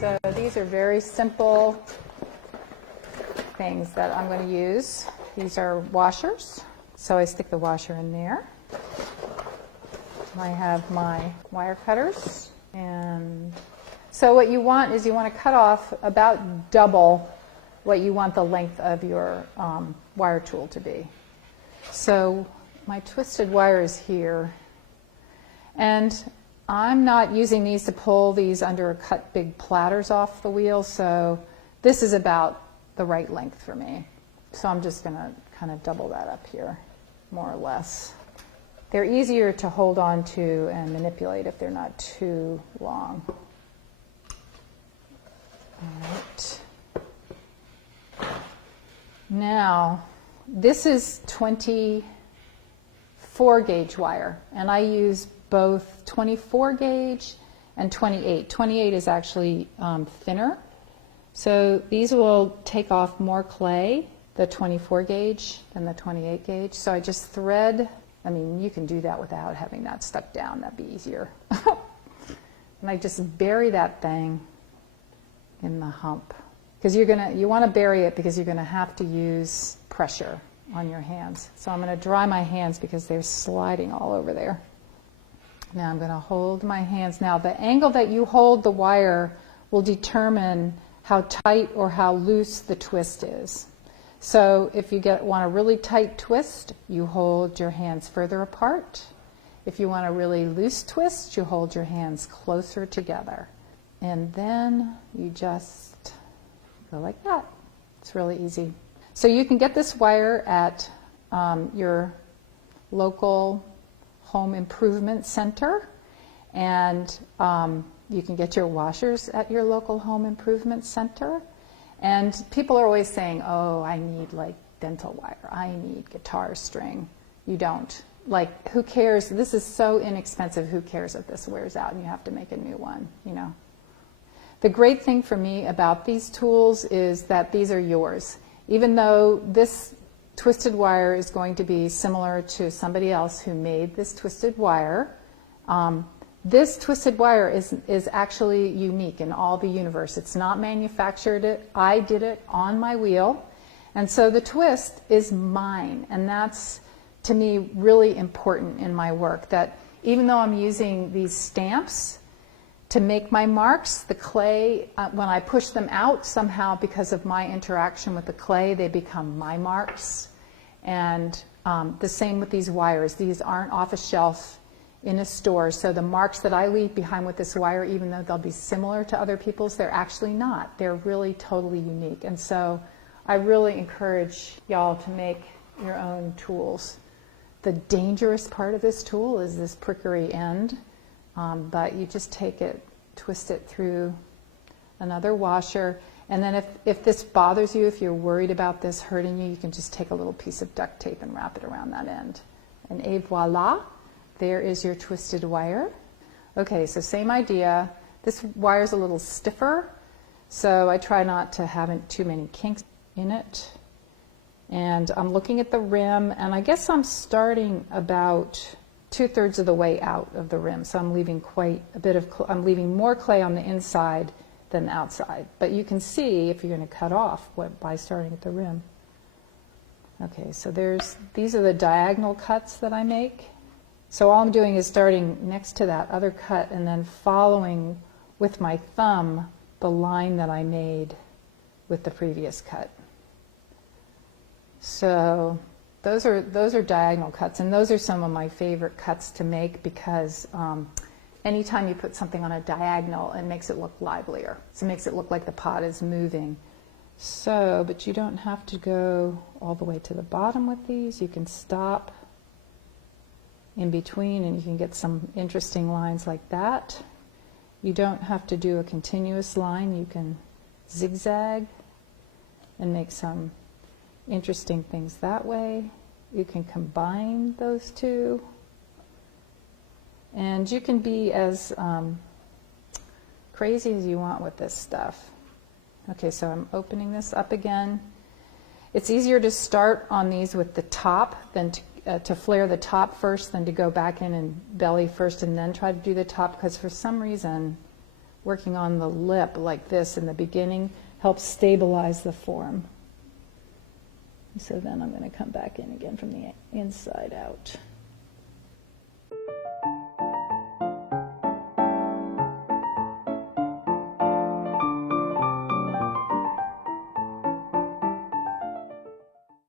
So these are very simple things that I'm going to use. These are washers. So I stick the washer in there. I have my wire cutters. And so what you want is you want to cut off about double what you want the length of your wire tool to be. So my twisted wire is here. And I'm not using these to pull these under or cut big platters off the wheel, so this is about the right length for me. So I'm just going to kind of double that up here, more or less. They're easier to hold on to and manipulate if they're not too long. All right. Now, this is 24 gauge wire, and I use both 24 gauge and 28. 28 is actually thinner. So these will take off more clay, the 24 gauge than the 28 gauge. So I just thread, I mean, you can do that without having that stuck down. That'd be easier. And I just bury that thing in the hump. Because you want to bury it because you're going to have to use pressure on your hands. So I'm going to dry my hands because they're sliding all over there. Now I'm going to hold my hands. Now the angle that you hold the wire will determine how tight or how loose the twist is. So if you want a really tight twist, you hold your hands further apart. If you want a really loose twist, you hold your hands closer together. And then you just go like that. It's really easy. So you can get this wire at your local home improvement center, and you can get your washers at your local home improvement center. And people are always saying, oh, I need like dental wire, I need guitar string. You don't. Like, who cares? This is so inexpensive. Who cares if this wears out and you have to make a new one, you know? The great thing for me about these tools is that these are yours. Even though this twisted wire is going to be similar to somebody else who made this twisted wire, this twisted wire is actually unique in all the universe. It's not manufactured. I did it on my wheel. And so the twist is mine. And that's, to me, really important in my work, that even though I'm using these stamps to make my marks, the clay, when I push them out, somehow because of my interaction with the clay, they become my marks. And the same with these wires. These aren't off a shelf in a store. So the marks that I leave behind with this wire, even though they'll be similar to other people's, they're actually not. They're really totally unique. And so I really encourage y'all to make your own tools. The dangerous part of this tool is this prickery end. But you just take it, twist it through another washer, and then if this bothers you, if you're worried about this hurting you, you can just take a little piece of duct tape and wrap it around that end. And et voila, there is your twisted wire. Okay, so same idea. This wire's a little stiffer, so I try not to have too many kinks in it. And I'm looking at the rim, and I guess I'm starting about 2/3 of the way out of the rim, so I'm leaving quite a bit of, I'm leaving more clay on the inside than the outside. But you can see if you're going to cut off by starting at the rim. Okay, so these are the diagonal cuts that I make. So all I'm doing is starting next to that other cut and then following with my thumb the line that I made with the previous cut. So those are diagonal cuts, and those are some of my favorite cuts to make because anytime you put something on a diagonal, it makes it look livelier. So it makes it look like the pot is moving. So, but you don't have to go all the way to the bottom with these. You can stop in between and you can get some interesting lines like that. You don't have to do a continuous line. You can zigzag and make some interesting things that way. You can combine those two. And you can be as crazy as you want with this stuff. Okay, so I'm opening this up again. It's easier to start on these with the top than to flare the top first than to go back in and belly first and then try to do the top, because for some reason working on the lip like this in the beginning helps stabilize the form. So then I'm going to come back in again from the inside out.